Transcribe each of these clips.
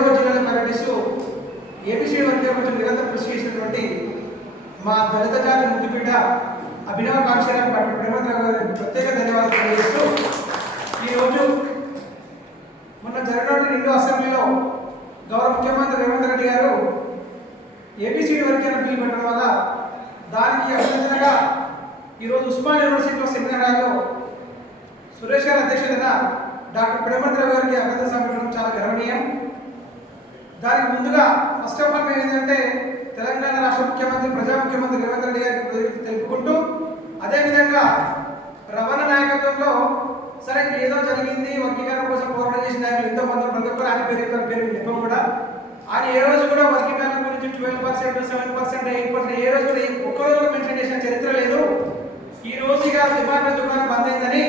ఒక జిల్లాలో పర్యటిస్తూ ఏబీసీ వర్గం కోసం నిరంతరం కృషి చేసినటువంటి మా దళిత జాతి ముద్దుబిడ్డ అభినవ కాంక్షరావు పాటు ప్రేమరావు గారికి ప్రత్యేక ధన్యవాదాలు తెలియజేస్తూ ఈరోజు మొన్న జరిగినటువంటి 2వ అసెంబ్లీలో గౌరవ ముఖ్యమంత్రి రేవంత్ రెడ్డి గారు ఏబీసీ వర్గీకరణ బిల్లు పెట్టడం వల్ల దానికి అభినందనగా ఈరోజు ఉస్మానియా యూనివర్సిటీలో సెమినార్ హాల్లో సురేష్ గారి అధ్యక్షతన డాక్టర్ ప్రేమరావు గారికి అభినందన సమర్పించడం చాలా గర్వనీయం. దానికి ముందుగా ఫస్ట్ ఆఫ్ ఆల్ మేము ఏంటంటే తెలంగాణ రాష్ట్ర ముఖ్యమంత్రి ప్రజా ముఖ్యమంత్రి రేవంత్ రెడ్డి గారికి తెలుపుకుంటూ అదేవిధంగా రవాణా నాయకత్వంలో సరే ఏదో జరిగింది వర్గీకరణ కోసం పోరాటం చేసిన నాయకులు ఎంతో మంది ప్రతి ఒక్కరు ఆయన పేరు చెప్పం కూడా ఆయన ఏ రోజు కూడా వర్గీకరణ గురించి 12%, 7%, 8% ఏ రోజు కూడా ఒక్కరోజు మెన్షన్ చేసిన చరిత్ర లేదు. ఈ రోజు ఇక డిపార్ట్మెంట్ దుకాణం బంద్ అయిందని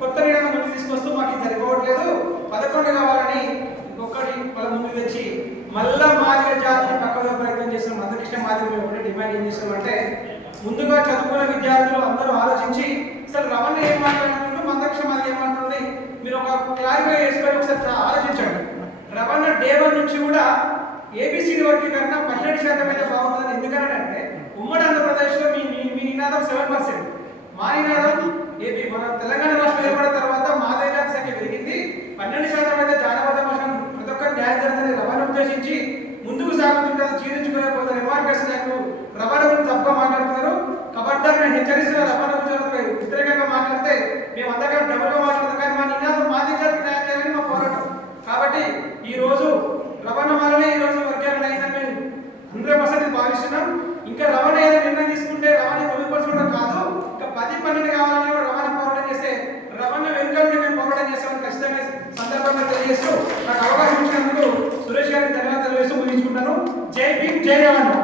కొత్త నిర్ణయం ముందు తీసుకొస్తూ మాకు ఇది సరిపోవట్లేదు 11 కావాలని ఇంకొకటి వాళ్ళ ముందు తెచ్చి మళ్ళా మాదిగ జాతిని పక్కన ప్రయత్నం చేసిన మందకృష్ణ మాదిగ మేము ఒకటి డిమాండ్ ఏం చేస్తామంటే ముందుగా చదువుకున్న విద్యార్థులు అందరూ ఆలోచించి అసలు రమణ ఏం మాట్లాడుతుంటూ మందకృష్ణ మాదిగ ఏమంటుంది మీరు ఒక క్లారిఫై చేసుకొని ఒకసారి ఆలోచించండి. రమణ డే 1 నుంచి కూడా ఏబిసిడి వర్గీకరణ 17% అయితే బాగుంటుందని ఎందుకంటే ఉమ్మడి ఆంధ్రప్రదేశ్లో మీ నినాదం 7%, మా నినాదం ఏపీ మన తెలంగాణ రాష్ట్రం ఏర్పడిన తర్వాత మాదిగ జాతి సంఖ్య పెరిగింది 12% అయితే జానపద భాషను ప్రతి ఒక్కరు న్యాయం జరుగుతుందని రవాణా ఉద్దేశించి ముందుకు సాగుతుంటారు. జీర్ణించుకునే కొంత ఎంఆర్పిఎస్ నాయకులు రవాణా గురించి తప్పుగా మాట్లాడుతున్నారు. ఖబర్దార్ నేను హెచ్చరిస్తున్న రవాణా గురించి వ్యతిరేకంగా మాట్లాడితే మేము అందరికీ డబ్బుగా మాట్లాడతాం కానీ మా నినాదం మాదిగ జాతికి న్యాయం చేయాలని మా పోరాటం. కాబట్టి ఈ రోజు రవాణా వల్లనే ఈ రోజు వర్గీకరణ అయిందని మేము 100% భావిస్తున్నాం. ఇంకా రవాణా ఏదైనా నిర్ణయం తీసుకుంటే రవాణా 9% కాదు ఇంకా 10-12 కావాలని రవాణా పోరాటం చేస్తే రవాణా వెనుకనే మేము పోరాటం చేస్తామని ఖచ్చితంగా సందర్భంగా తెలియజేస్తూ నాకు అవకాశం ఇచ్చినందుకు సురేష్ గారికి ధన్యవాదాలు తెలియజేస్తూ ముగించుకుంటాను. జై భీమ్, జై రవాణా.